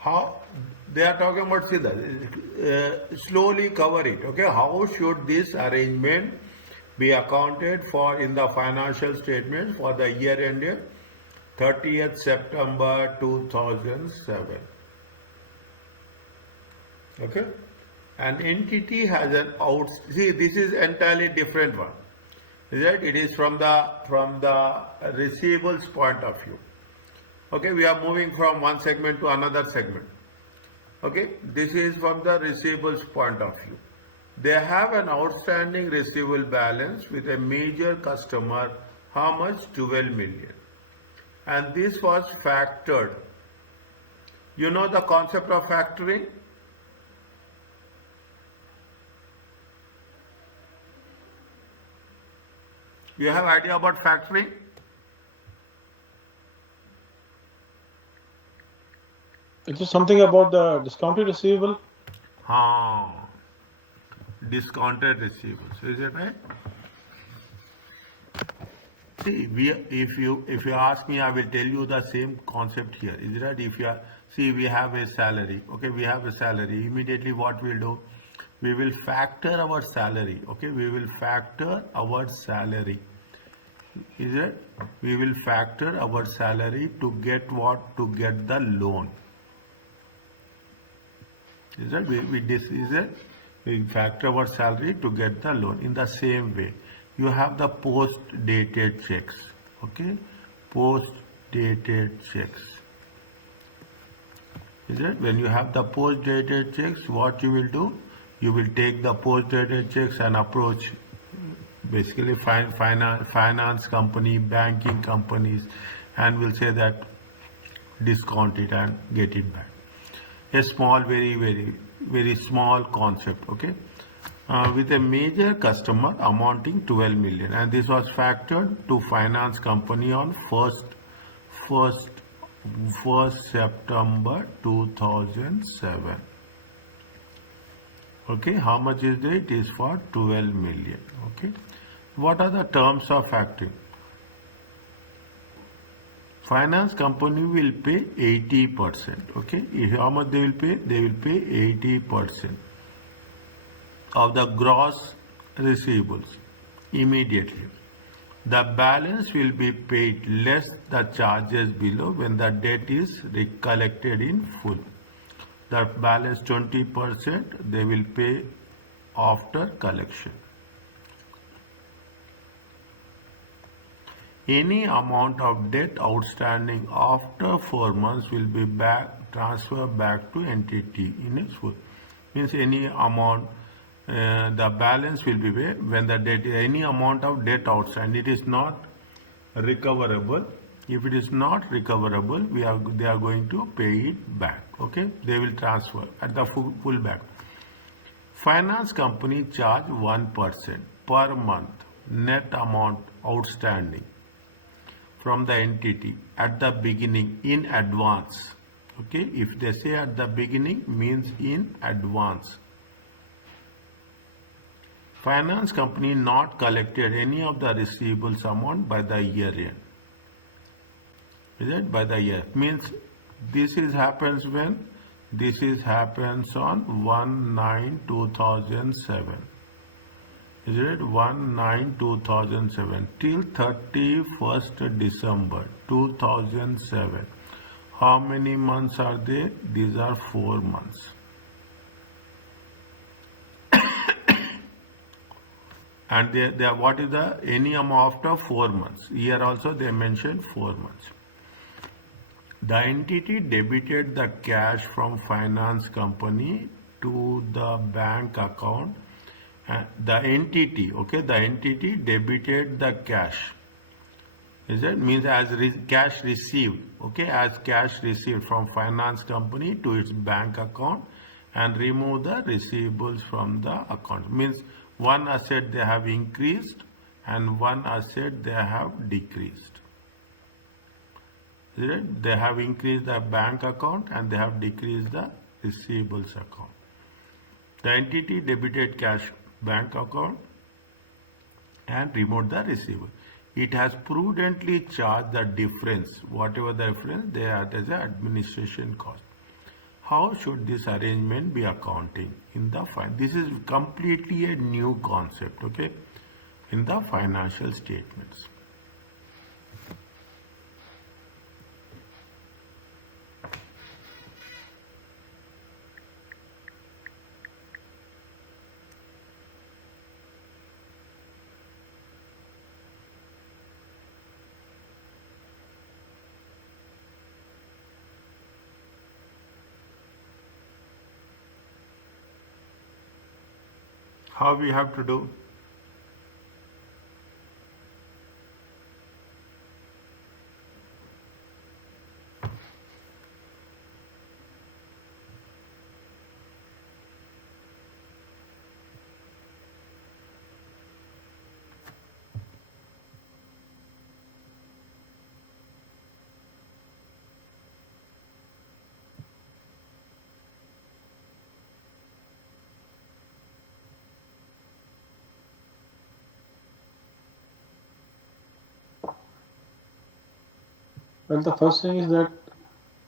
How they are talking about, see that, slowly cover it. Okay, how should this arrangement be accounted for in the financial statements for the year ended 30th September 2007? Okay, an entity has an out. See, this is entirely different one. Is that it is from the receivables point of view. Okay, we are moving from one segment to another segment. Okay, this is from the receivables point of view. They have an outstanding receivable balance with a major customer. How much? 12 million. And this was factored. You know the concept of factoring? You have idea about factoring? It is something about the discounted receivable. Discounted receivables. Is it right? See, if you ask me, I will tell you the same concept here. Is it right? If you are, see, we have a salary. Okay, we have a salary. Immediately, what we'll do, we will factor our salary. Okay, we will factor our salary. Is it? We will factor our salary to get what? To get the loan. Is that we factor our salary to get the loan. In the same way, you have the post dated checks. Okay, post dated checks. Is it? When you have the post dated checks, what you will do? You will take the post dated checks and approach basically finance company, banking companies, and will say that discount it and get it back. A small, very small concept. Okay, with a major customer amounting 12 million, and this was factored to finance company on 1st September 2007. Okay, how much is it? It is for 12 million. Okay, what are the terms of factoring? Finance company will pay 80%. Okay, how much they will pay? They will pay 80% of the gross receivables immediately. The balance will be paid less the charges below when the debt is collected in full. The balance 20% they will pay after collection. Any amount of debt outstanding after 4 months will be transferred back to entity in its full. Means any amount, the balance will be paid when the debt, any amount of debt outstanding, it is not recoverable. If it is not recoverable, they are going to pay it back. Okay, they will transfer at the full back. Finance company charge 1% per month net amount outstanding from the entity at the beginning in advance. Okay, if they say at the beginning, means in advance. Finance company not collected any of the receivables amount by the year end. Is it? By the year. Means this is happens when? This is happens on 1/9/2007. Is it 1/9/2007 till 31st December 2007? How many months are there? These are 4 months. And they are, what is the any amount after 4 months? Here also they mentioned 4 months. The entity debited the cash from finance company to the bank account. The entity, okay, the entity debited the cash. Is it? Means as cash received, okay, as cash received from finance company to its bank account and remove the receivables from the account. Means one asset they have increased and one asset they have decreased. Is it? They have increased the bank account and they have decreased the receivables account. The entity debited cash bank account and removed the receivable. It has prudently charged the difference, whatever the difference they had as an administration cost. how should this arrangement be accounting in the this is completely a new concept, okay, in the financial statements. How we have to do? Well, the first thing is that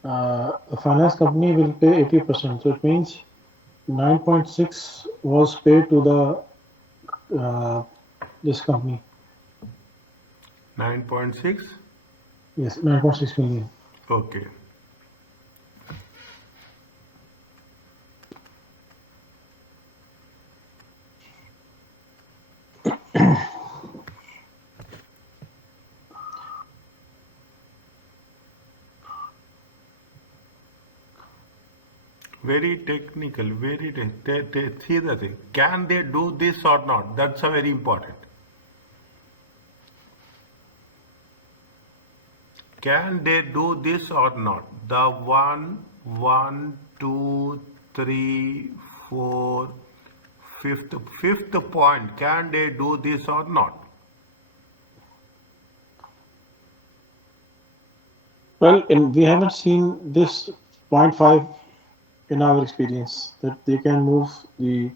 the finance company will pay 80%. So it means 9.6 was paid to this company. 9.6? Yes, 9.6 million. Okay. Very technical, see the thing. Can they do this or not? That's a very important. Can they do this or not? The 1, 2, 3, 4, fifth point. Can they do this or not? Well, we haven't seen this 0.5 in our experience that they can move the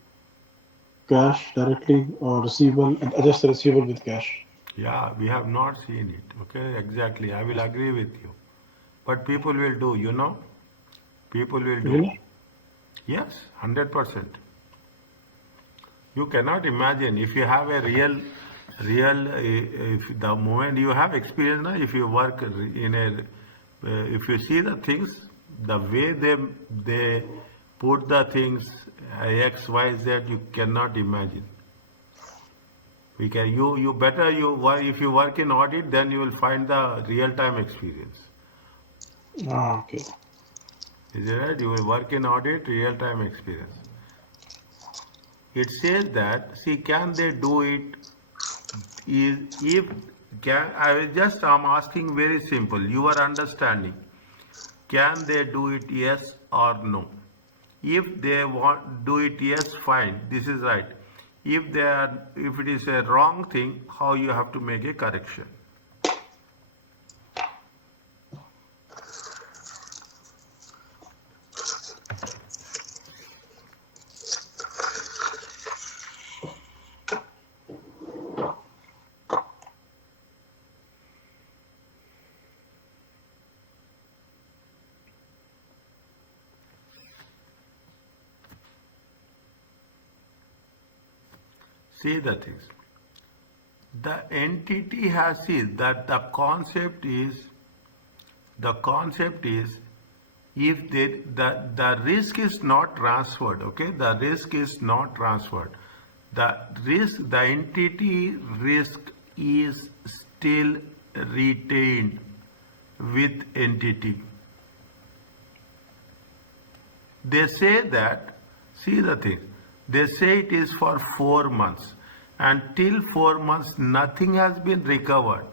cash directly or receivable and adjust the receivable with cash. Yeah, we have not seen it. Okay, exactly. I will agree with you. But people will do, you know? People will do. Really? Yes, 100%. You cannot imagine if you have a if the moment you have experience, na, if you work in if you see the things, the way they put the things X, Y, Z, you cannot imagine. We can you better you work if you work in audit, then you will find the real time experience. Ah, okay. Is it right? You will work in audit, real time experience. It says that, see, can they do it? If can I'm asking very simple. Your understanding. Can they do it? Yes or no? If they want do it, yes, fine. This is right. If it is a wrong thing, how you have to make a correction? See the things. The entity has seen that the concept is if the risk is not transferred, okay, the risk is not transferred, the entity risk is still retained with entity. They say that, see the thing, they say it is for 4 months, and till 4 months nothing has been recovered.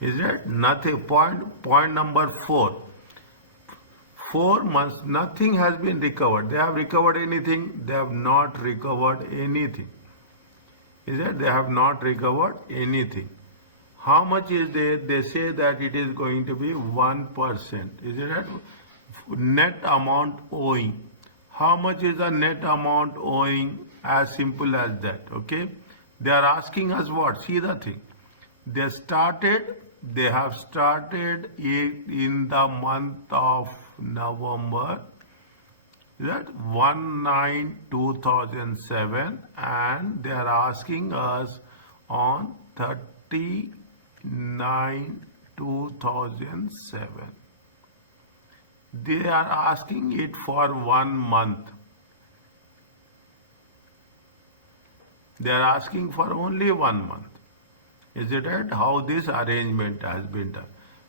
Is it? Nothing. Point number 4. 4 months, nothing has been recovered. They have recovered anything? They have not recovered anything. Is it? They have not recovered anything. How much is there? They say that it is going to be 1%. Is it right? Net amount owing. How much is the net amount owing? As simple as that. Okay. They are asking us what? See the thing. They have started it in the month of November Is that 1/9/2007, and they are asking us on 30/9/2007. They are asking it for 1 month. They are asking for only 1 month. Is it right? How this arrangement has been done?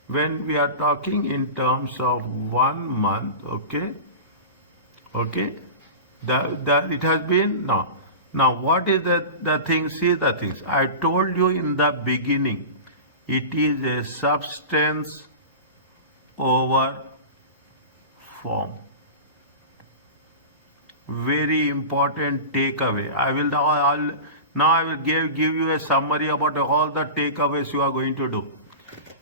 When we are talking in terms of 1 month, okay, it has been now. Now, what is the thing? See the things. I told you in the beginning, it is a substance over form. Very important takeaway. I will give you a summary about all the takeaways you are going to do.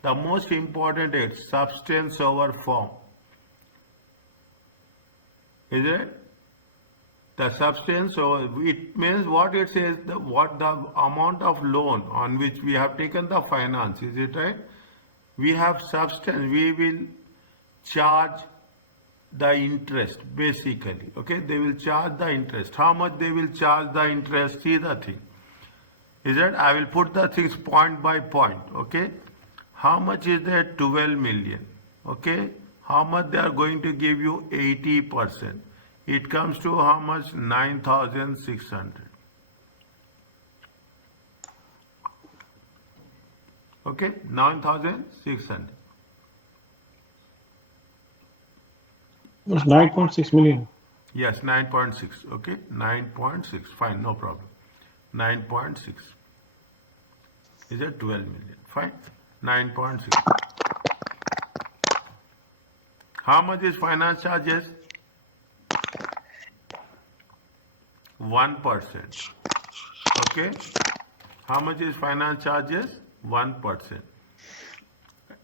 The most important is substance over form. Is it? The substance over, it means what it says, what the amount of loan on which we have taken the finance. Is it right? We have substance. We will charge the interest basically. Okay, they will charge the interest. How much they will charge the interest? See the thing. Is that I will put the things point by point. Okay, how much is that? 12 million. Okay, how much they are going to give you? 80%. It comes to how much? 9,600. Okay, 9,600. It's 9.6 million. Yes, 9.6. Okay, 9.6. Fine, no problem. 9.6. Is it 12 million? Fine. 9.6. How much is finance charges? 1%. Okay. How much is finance charges? 1%.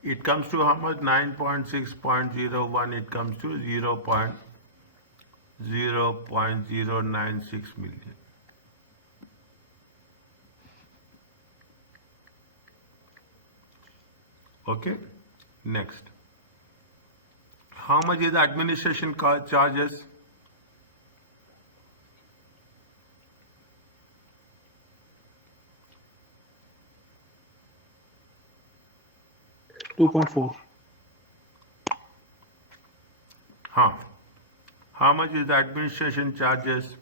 It comes to how much? 9.6.01. It comes to 0.096 million. Okay. Next. How much is the administration charges? 2.4. Huh. How much is the administration charges?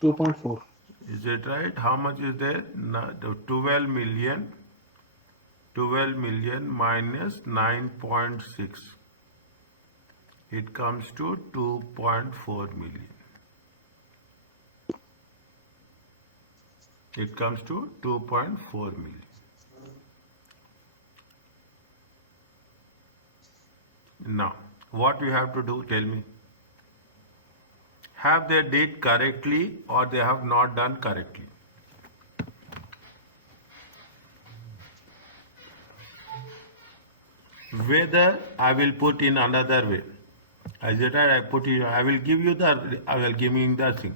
2.4. Is it right? How much is there? 12 million. 12 million minus 9.6. It comes to 2.4 million. It comes to 2.4 million. Now, what we have to do, tell me. Have they did correctly or they have not done correctly? Whether I will put in another way. As it I put it, I will give you the thing.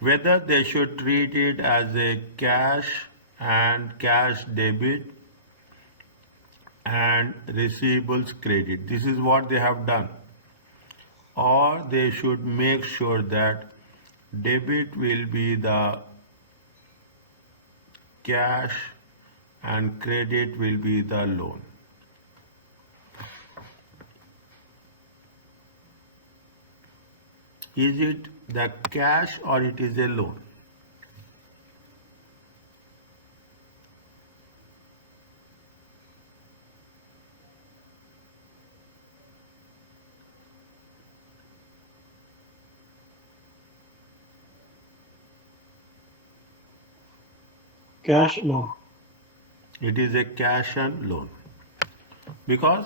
Whether they should treat it as a cash and cash debit and receivables credit. This is what they have done. Or they should make sure that debit will be the cash and credit will be the loan. Is it the cash or it is a loan? Cash loan. It is a cash and loan. Because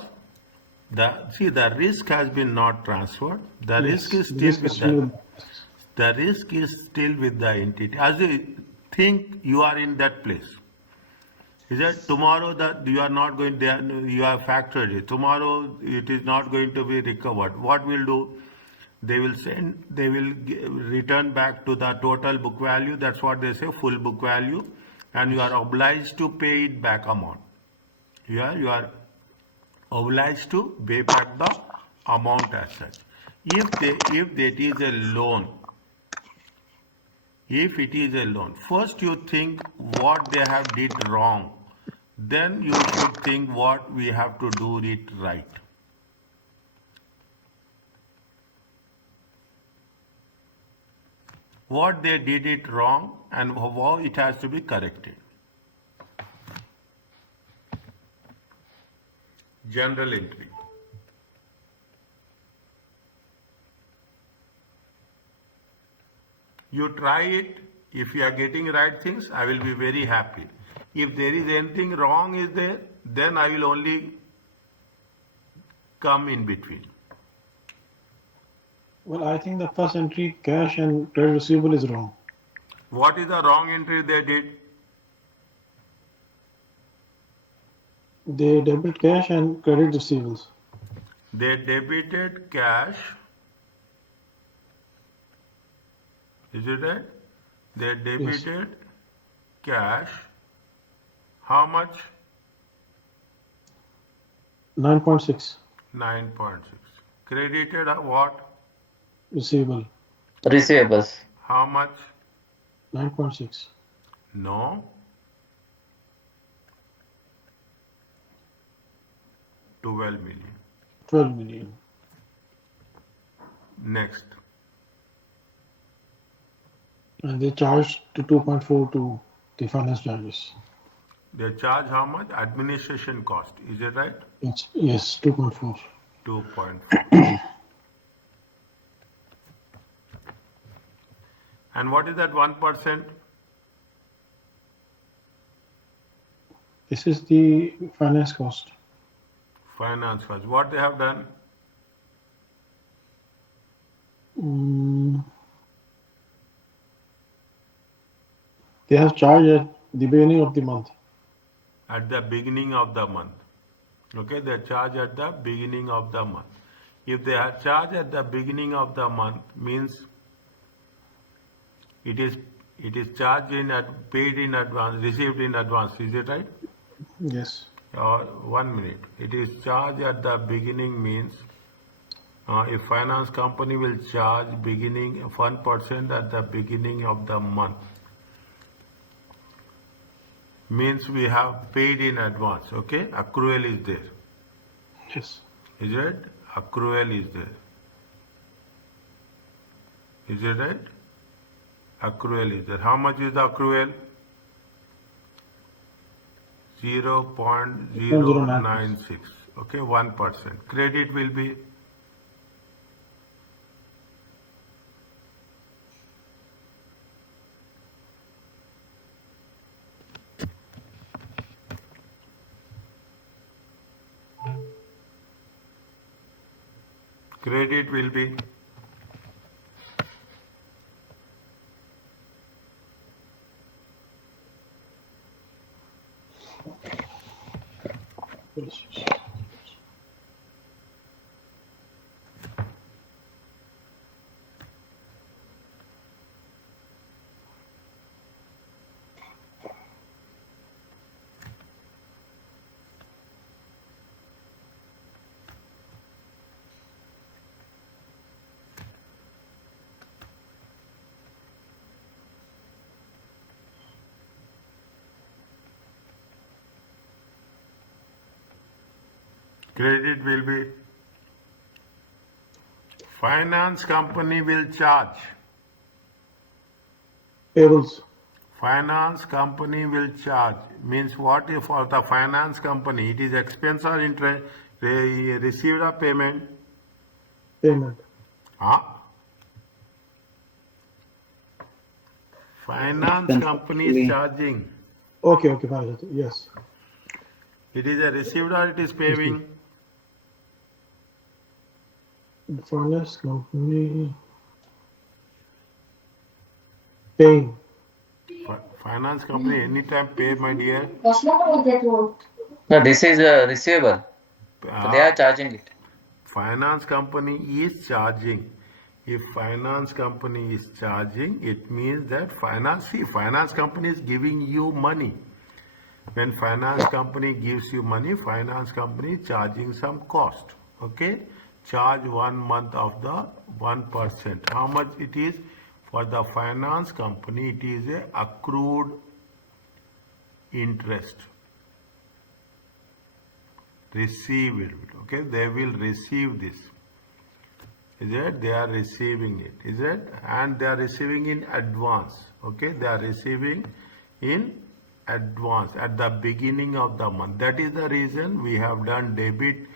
the risk has been not transferred. The risk is still the risk is still with the entity. As you think you are in that place. Is that tomorrow that you are not going there, you have factored it. Tomorrow it is not going to be recovered. What will do? They will return back to the total book value. That's what they say, full book value, and you are obliged to pay it back amount. You are obliged to pay back the amount as such. if that is a loan, if it is a loan, first you think what they have did wrong, then you should think what we have to do it right. What they did it wrong and how it has to be corrected. General entry. You try it. If you are getting right things, I will be very happy. If there is anything wrong is there, then I will only come in between. Well, I think the first entry, cash and credit receivable, is wrong. What is the wrong entry they did? They debit cash and credit receivables. They debited cash. Is it right? They debited cash. How much? 9.6. 9.6. Credited what? Receivable. Receivables. How much? 9.6. No. 12 million. 12 million. Next. And they charged to 2.4 to the finance charges. They charge how much? Administration cost. Is it right? Yes, 2.4. 2.4. And what is that 1%? This is the finance cost. Finance cost. What they have done? They have charged at the beginning of the month. At the beginning of the month. Okay, they charge at the beginning of the month. If they are charged at the beginning of the month, means it is charged paid in advance, received in advance. Is it right? Yes. 1 minute. It is charged at the beginning means if finance company will charge beginning 1% at the beginning of the month, means we have paid in advance. Okay, accrual is there. Yes. Is it? Accrual is there. Is it right? Accrual is there. How much is the accrual? 0.096. Okay, 1%. Credit will be credit will be credit will be finance company will charge. Payables. Finance company will charge means what if for the finance company it is expense or interest? They received a payment. Payment. Finance company is charging. Okay, fine. Yes. It is a received or it is paying? The finance company paying. Finance company anytime pay, my dear. No, this is a receivable. So they are charging it. Finance company is charging. If finance company is charging, it means that finance company is giving you money. When finance company gives you money, finance company is charging some cost. Okay? charge 1 month of the 1%. How much it is? For the finance company, it is a accrued interest. Receive it, okay? They will receive this. Is it? They are receiving it. Is it? And they are receiving in advance. Okay? They are receiving in advance at the beginning of the month. That is the reason we have done debit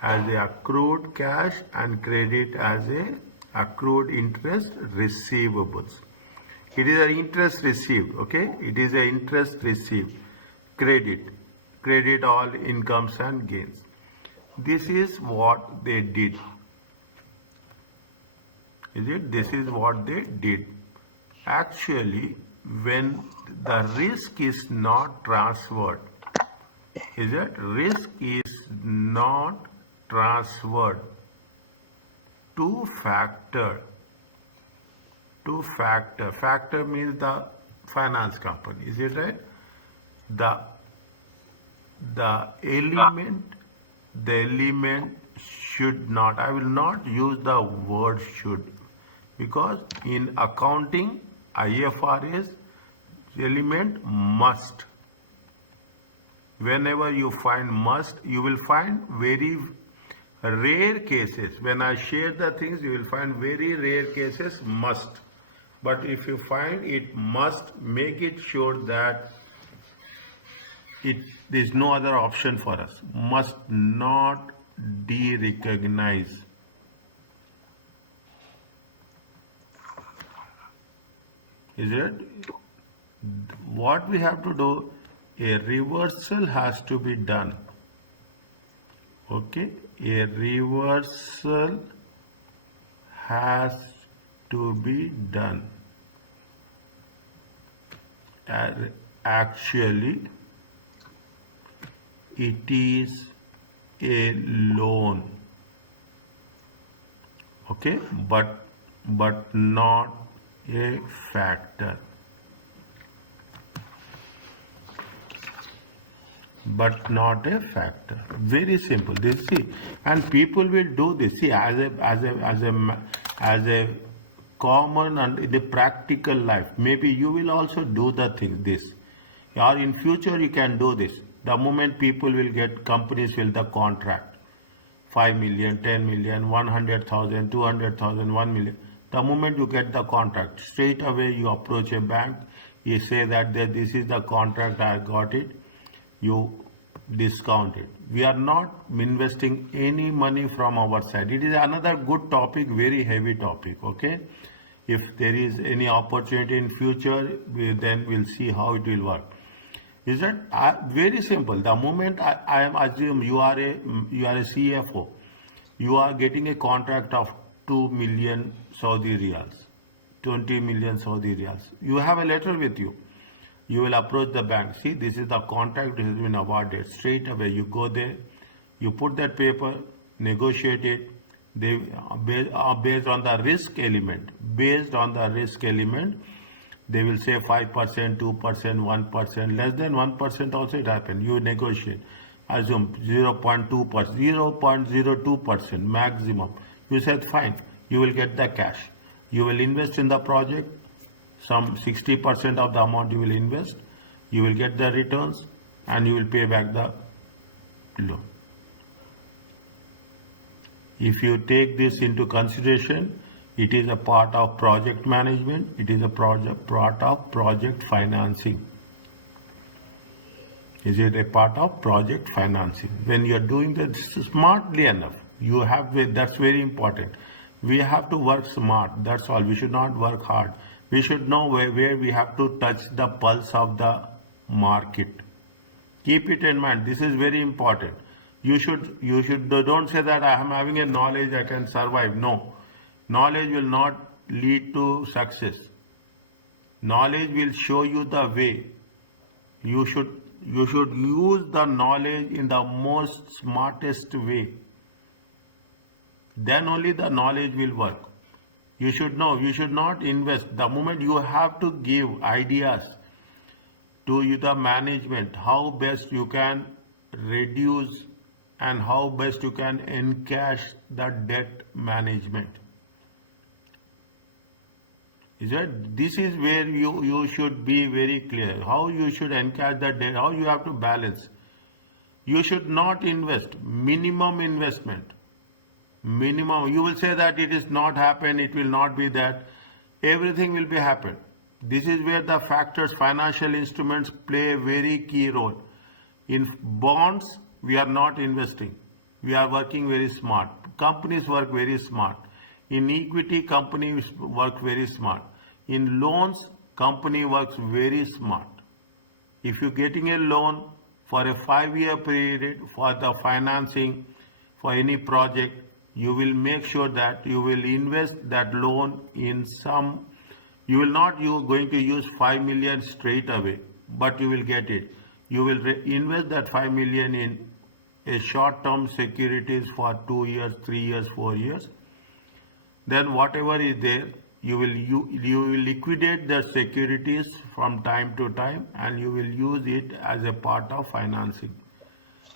as a accrued cash and credit as a accrued interest receivables. It is an interest received. Okay? It is an interest received. Credit all incomes and gains. This is what they did. Is it? This is what they did. Actually, when the risk is not transferred, is it? Risk is not transferred to factor. To factor. Factor means the finance company. Is it right? The element should not. I will not use the word should, because in accounting, IFRS element must. Whenever you find must, you will find very rare cases. When I share the things, you will find very rare cases must. But if you find it must, make it sure that there is no other option for us. Must not de-recognize. Is it? What we have to do, a reversal has to be done. Okay? A reversal has to be done. Actually, it is a loan. Okay? But not a factor. But not a factor. Very simple. This, see, and people will do this. See, as a common and in the practical life, maybe you will also do the thing. This, or in future you can do this. The moment people will get, companies will the contract, 5 million, 10 million, 100,000, 200,000, 1 million. The moment you get the contract, straight away you approach a bank, you say that this is the contract, I got it, you discount it. We are not investing any money from our side. It is another good topic, very heavy topic, okay? If there is any opportunity in future, then we'll see how it will work. Is that very simple? The moment I am assume you are a CFO, you are getting a contract of 2 million Saudi riyals, 20 million Saudi riyals. You have a letter with you. You will approach the bank. See, this is the contract that has been awarded. Straight away, you go there, you put that paper, negotiate it. They are based on the risk element. Based on the risk element, they will say 5%, 2%, 1%, less than 1% also it happens. You negotiate. Assume 0.2%, 0.02% maximum. You said fine, you will get the cash. You will invest in the project. Some 60% of the amount you will invest. You will get the returns and you will pay back the loan. If you take this into consideration, it is a part of project management. It is a part of project financing. Is it a part of project financing? When you are doing that smartly enough, you have, that's very important. We have to work smart. That's all. We should not work hard. We should know where we have to touch the pulse of the market. Keep it in mind. This is very important. You should don't say that I am having a knowledge, I can survive. No. Knowledge will not lead to success. Knowledge will show you the way. You should use the knowledge in the most smartest way. Then only the knowledge will work. You should know, you should not invest. The moment you have to give ideas to the management, how best you can reduce and how best you can encash the debt management. Is it? This is where you should be very clear. How you should encash the debt, how you have to balance. You should not invest. Minimum investment. Minimum. You will say that it is not happen, it will not be that. Everything will be happen. This is where the factors, financial instruments play a very key role. In bonds, we are not investing. We are working very smart. Companies work very smart. In equity, companies work very smart. In loans, company works very smart. If you're getting a loan for a 5-year period for the financing for any project, you will make sure that you will invest that loan in some, you will not, you are going to use 5 million straight away, but you will get it. You will invest that 5 million in a short-term securities for 2 years, 3 years, 4 years. Then whatever is there, you will liquidate the securities from time to time, and you will use it as a part of financing.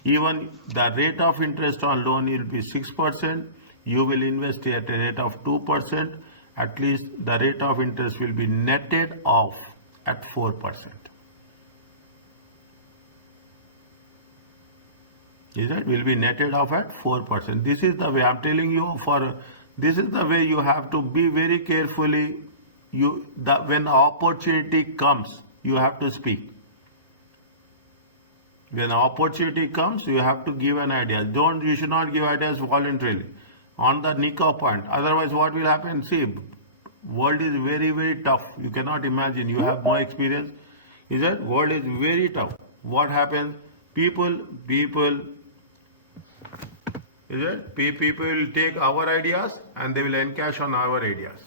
Even the rate of interest on loan will be 6%, you will invest at a rate of 2%, at least the rate of interest will be netted off at 4%. Is that will be netted off at 4%. This is the way I'm telling you. This is the way you have to be very carefully. When opportunity comes, you have to speak. When opportunity comes, you have to give an idea. You should not give ideas voluntarily on the nick of point. Otherwise, what will happen? See, world is very, very tough. You cannot imagine. You have more experience. Is that world is very tough. What happens? People will take our ideas and they will encash on our ideas.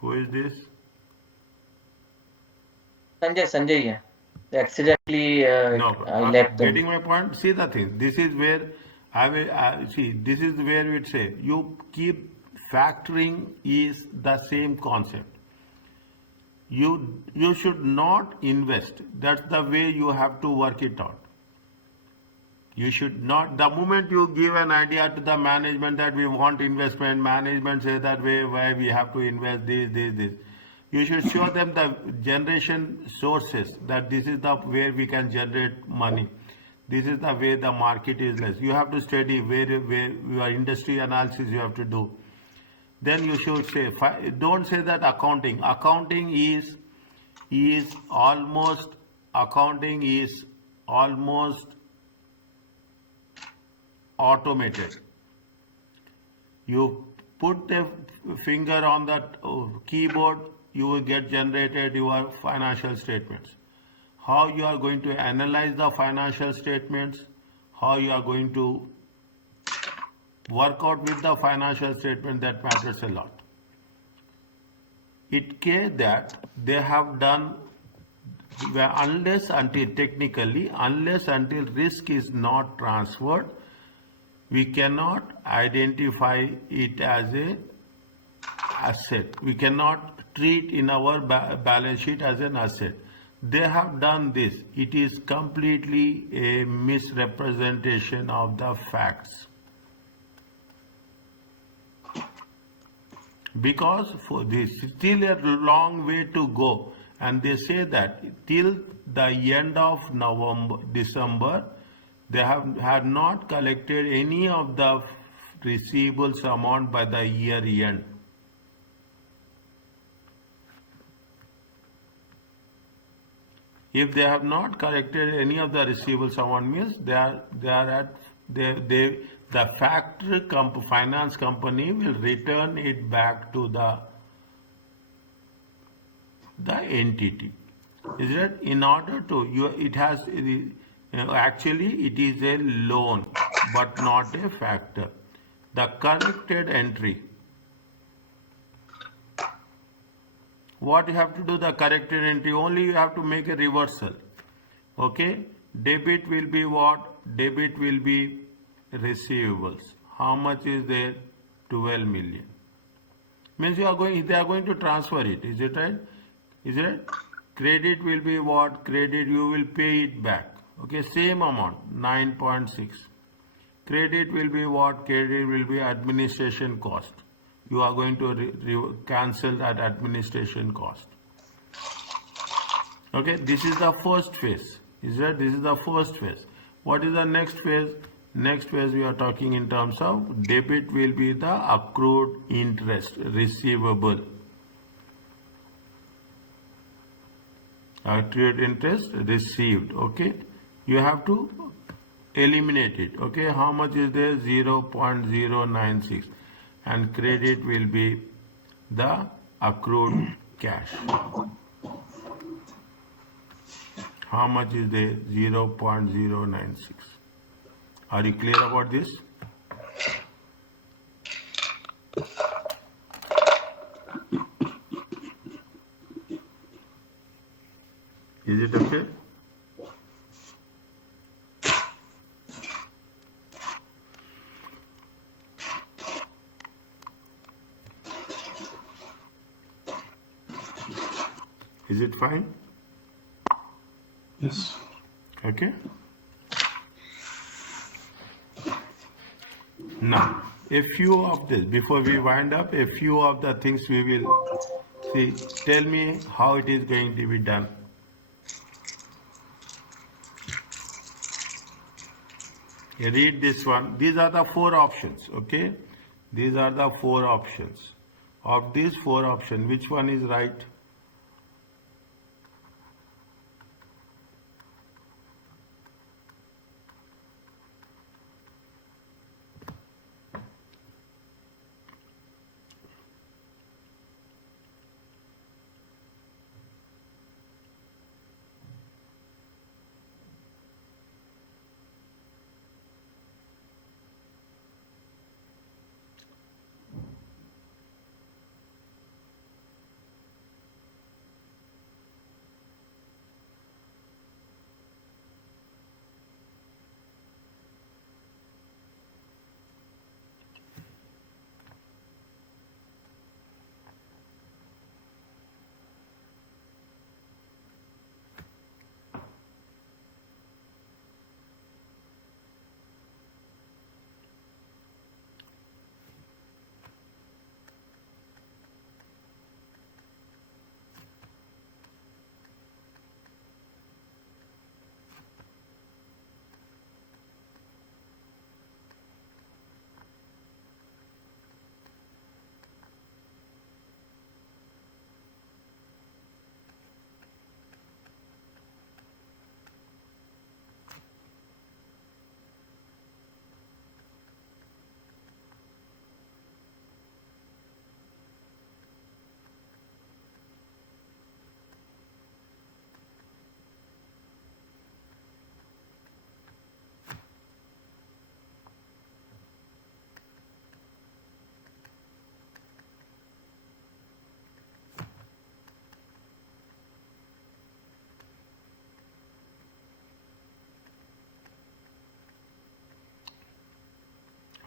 Who is this? Sanjay, yeah. Accidentally, No, I I'm left them. getting my point. See the thing. This is where I will see. This is where we'd say you keep factoring is the same concept. You should not invest. That's the way you have to work it out. You should not. The moment you give an idea to the management that we want investment, management says that way why we have to invest this. You should show them the generation sources, that this is the way we can generate money. This is the way the market is less. You have to study where your industry analysis you have to do. Then you should say, don't say that accounting. Accounting is almost automated. You put the finger on that keyboard, you will get generated your financial statements. How you are going to analyze the financial statements, how you are going to work out with the financial statement, that matters a lot. It case that they have done, unless until risk is not transferred, we cannot identify it as a asset. We cannot treat in our balance sheet as an asset. They have done this. It is completely a misrepresentation of the facts. Because for this still a long way to go, and they say that till the end of December, they had not collected any of the receivables amount by the year end. If they have not collected any of the receivables amount, means the factory finance company will return it back to the entity. Is it? In order to actually it is a loan but not a factor. The corrected entry. What you have to do, the corrected entry, only you have to make a reversal. Okay? Debit will be what? Debit will be receivables. How much is there? 12 million. Means they are going to transfer it. Is it right? Is it right? Credit will be what? Credit, you will pay it back. Okay, same amount, 9.6. Credit will be what? Credit will be administration cost. You are going to cancel that administration cost. Okay, this is the first phase. Is that this is the first phase? What is the next phase? Next phase we are talking in terms of debit will be the accrued interest receivable. Accrued interest received. Okay, you have to eliminate it. Okay, how much is there? 0.096, and credit will be the accrued cash. How much is there? 0.096. Are you clear about this? Is it okay? Is it fine? Yes. Okay. Now, a few of this, before we wind up, a few of the things we will see. Tell me how it is going to be done. Read this one. These are the 4 options. Okay. These are the 4 options. Of these 4 options, which one is right?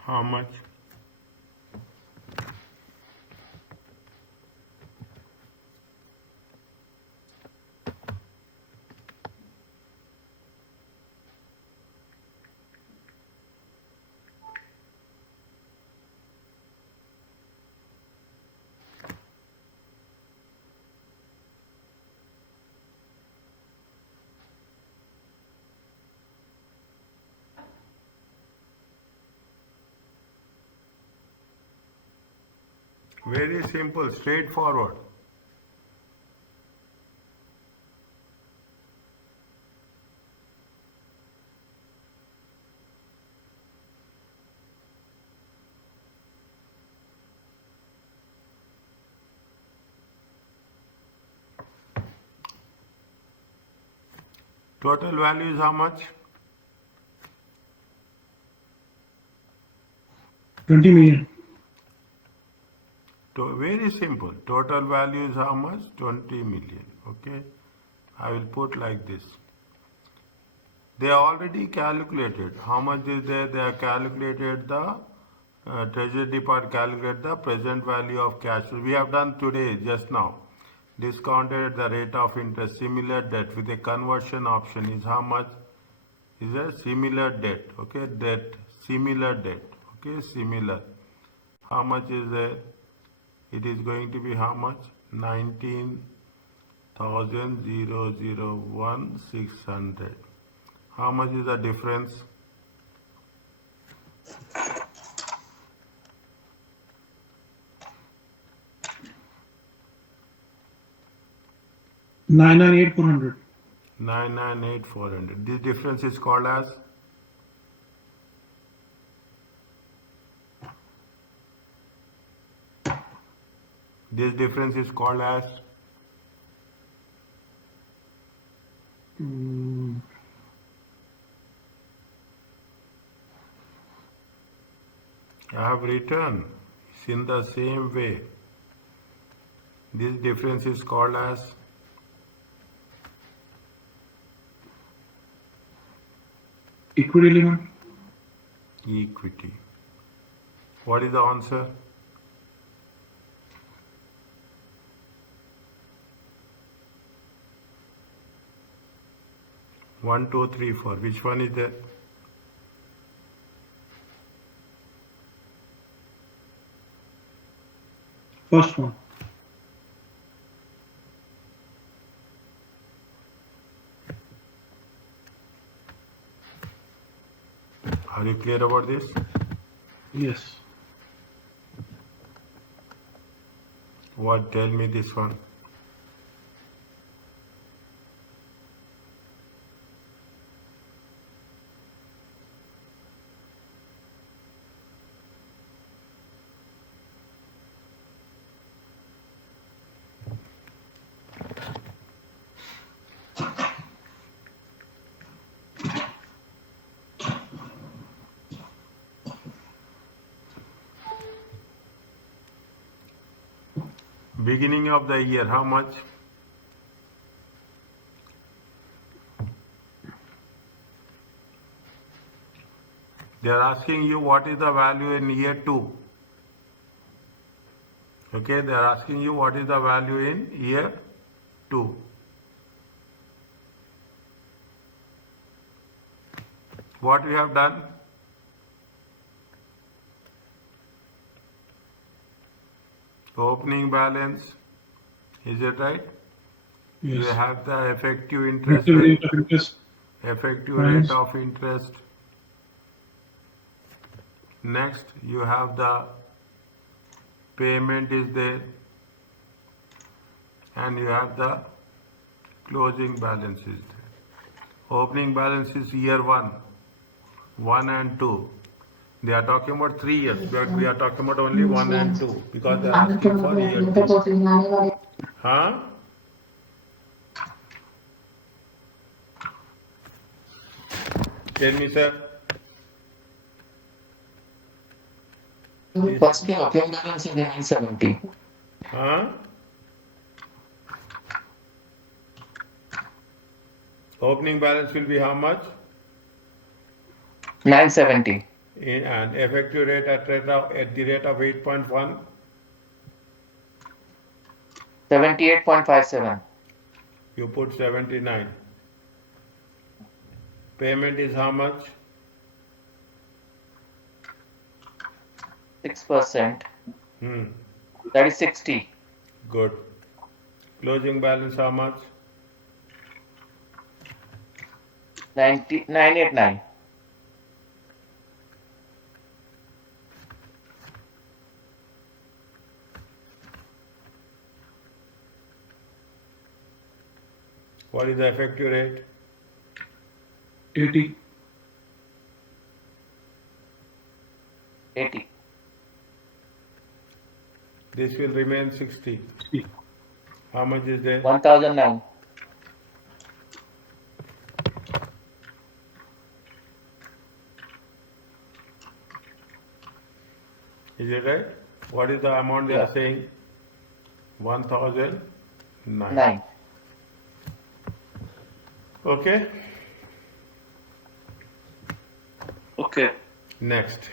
How much? Very simple, straightforward. Total value is how much? 20 million. Very simple. Total value is how much? 20 million. Okay. I will put like this. They are already calculated. How much is there? They are calculated the Treasury Department calculate the present value of cash. We have done today just now. Discounted at the rate of interest. Similar debt with a conversion option is how much? Is a similar debt. Okay, debt. Similar debt. Okay, similar. How much is there? It is going to be how much? 19,001,600. How much is the difference? $998,400. 998,400. This difference is called as I have written. It's in the same way. This difference is called as Equity limit. equity. What is the answer? One, two, three, four. Which one is there? First one. Are you clear about this? Yes. What? Tell me this one. Beginning of the year, how much? They are asking you what is the value in year 2. Okay, they are asking you what is the value in year 2. What we have done? Opening balance, is it right? Yes. You have the effective interest Effective rate, rate of interest. effective Minus. rate of interest. Next, you have the payment is there, and you have the closing balance is there. Opening balance is year 1 and 2. They are talking about 3 years, but we are talking about only 1 and 2 because they are asking for year 2. Huh? Tell me, sir. First the opening balance is 970. Huh? Opening balance will be how much? 970. And effective rate at the rate of 8.1. 78.57. You put 79. Payment is how much? 6%. Hmm. That is 60. Good. Closing balance how much? 989. What is the effective rate? 80. 80. This will remain 60. How much is there? 1009. Is it right? What is the amount they Yeah. are saying? 1009. 9. Okay. Okay. Next.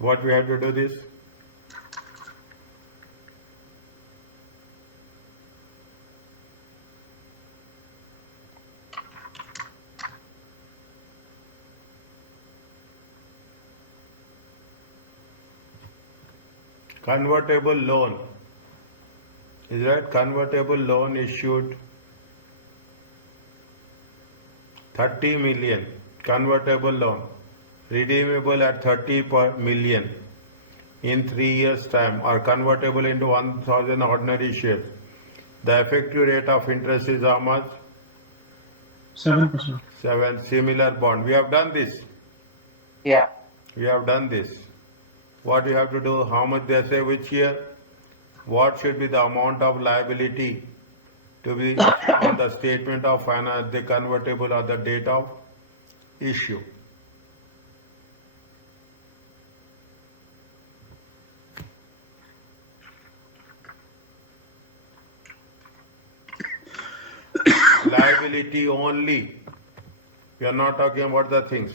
What we have to do this? Convertible loan. Is right? Convertible loan issued 30 million. Convertible loan. Redeemable at 30 per million in 3 years' time or convertible into 1000 ordinary shares. The effective rate of interest is how much? 7%. 7. Similar bond. We have done this. Yeah. We have done this. What you have to do? How much they say which year? What should be the amount of liability to be on the statement of finance, the convertible or the date of issue? Liability only. We are not talking about the things.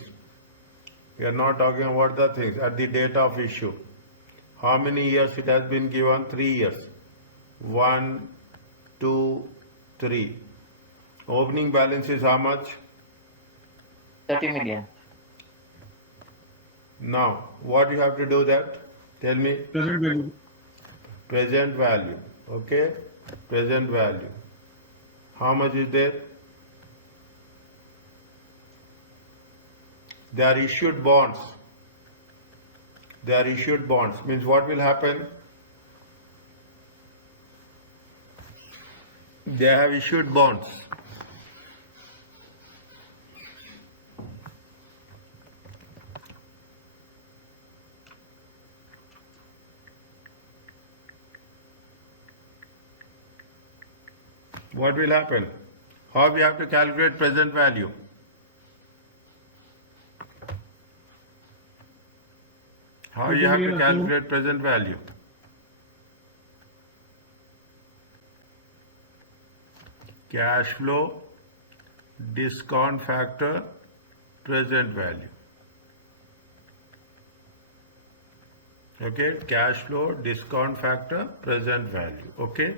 We are not talking about the things at the date of issue. How many years it has been given? 3 years. 1, 2, 3. Opening balance is how much? 30 million. Now, what you have to do that? Tell me. Present value. Present value. Okay? Present value. How much is there? They are issued bonds. They are issued bonds. Means what will happen? They have issued bonds. What will happen? How we have to calculate present value? How you have to calculate present value? Cash flow, discount factor, present value. Okay, cash flow, discount factor, present value. Okay.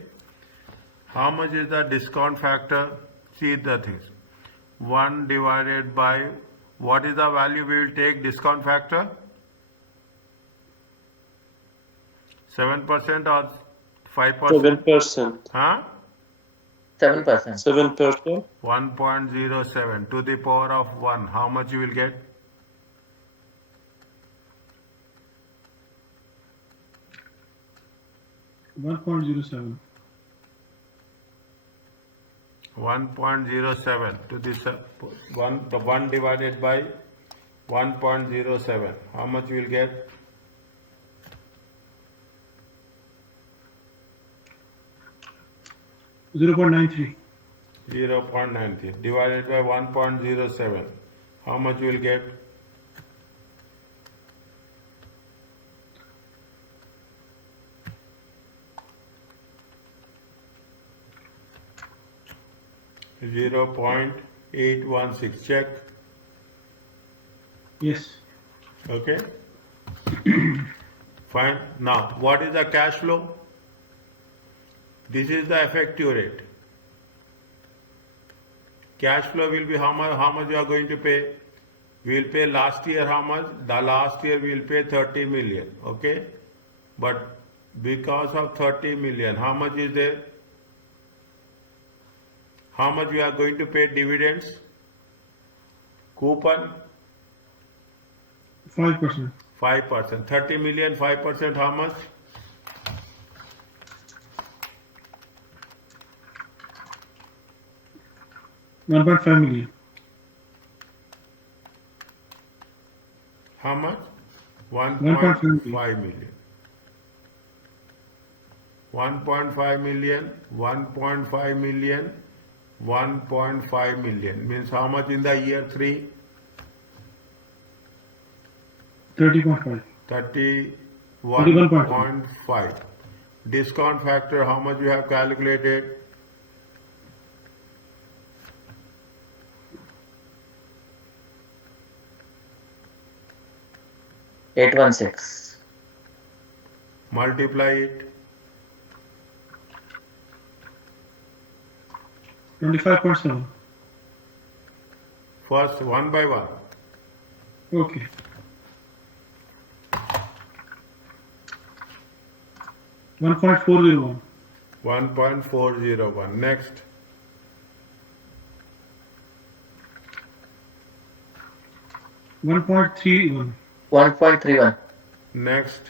How much is the discount factor? See the things. 1 divided by, what is the value we will take discount factor? 7% or 5%? 7%. Huh? 7%. 7%. 1.07 to the power of 1. How much you will get? $1.07. 1.07 to the 1 divided by 1.07. How much you will get? $0.93. 0.93 divided by 1.07. How much you will get? $0.816. Check. Yes. Okay. Fine. Now, what is the cash flow? This is the effective rate. Cash flow will be how much you are going to pay? We will pay last year how much? The last year we will pay 30 million. Okay. But because of 30 million, how much is there? How much we are going to pay dividends? Coupon? 5%. 5%. 30 million, 5%, how much? $1.5 million. How much? 1.5 1.5 million. 1.5 million, 1.5 million, 1.5 million. Means how much in the year 3? 30.5. 31.5. Discount factor, how much you have calculated? 816. Multiply it. 25.7. First, one by one. Okay. 1.401. 1.401. Next. 1.31. 1.31. Next.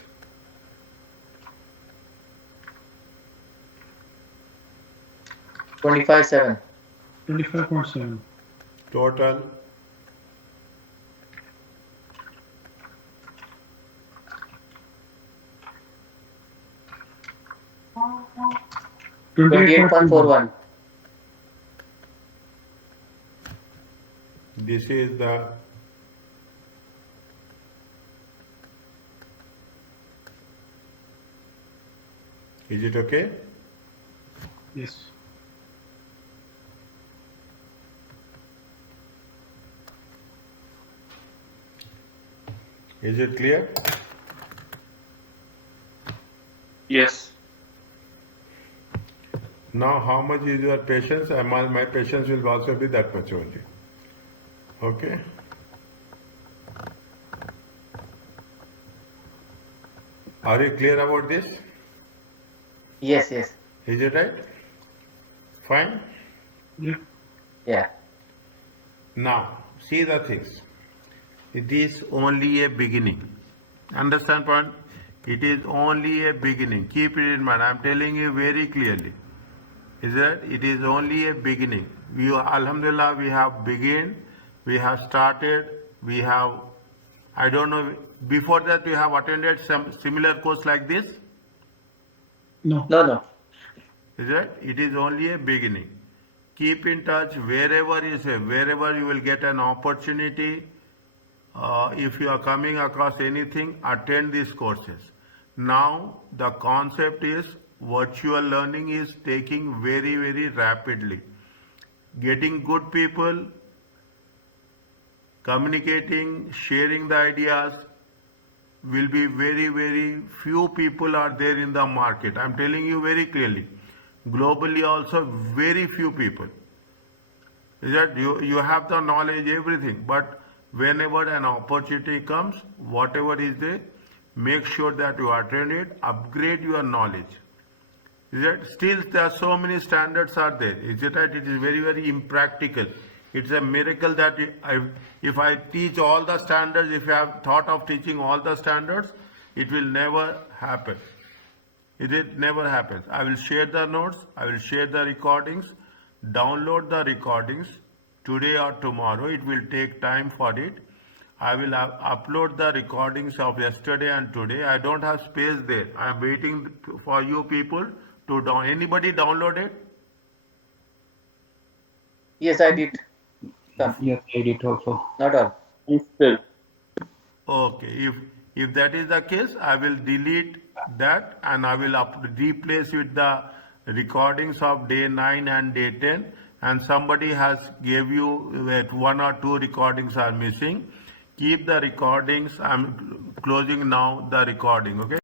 25.7. 25.7. Total. 28.41. This is the Is it okay? Yes. Is it clear? Yes. Now, how much is your patience? My patience will also be that much only. Okay? Are you clear about this? Yes, yes. Is it right? Fine? Yeah. Yeah. Now, see the things. It is only a beginning. Understand point? It is only a beginning. Keep it in mind. I am telling you very clearly. Is that it is only a beginning. We, Alhamdulillah, we have begun, we have started, we have, I don't know, before that we have attended some similar course like this. No. No, no. Is that it is only a beginning. Keep in touch wherever you will get an opportunity. If you are coming across anything, attend these courses. Now the concept is virtual learning is taking very, very rapidly. Getting good people, communicating, sharing the ideas will be very, very few people are there in the market. I'm telling you very clearly. Globally also very few people. Is that you have the knowledge, everything, but whenever an opportunity comes, whatever is there, make sure that you attend it, upgrade your knowledge. Is that still there are so many standards are there? Is it right? It is very, very impractical. It's a miracle that if I teach all the standards, if you have thought of teaching all the standards, it will never happen. It never happens. I will share the notes, I will share the recordings, download the recordings today or tomorrow. It will take time for it. I will upload the recordings of yesterday and today. I don't have space there. I am waiting for you people to anybody download it? Yes, I did. Some. Yes, I did also. Not all. Still. Okay, if that is the case, I will delete that and I will replace with the recordings of day 9 and day 10, and somebody has gave you that 1 or 2 recordings are missing. Keep the recordings. I'm closing now the recording, okay?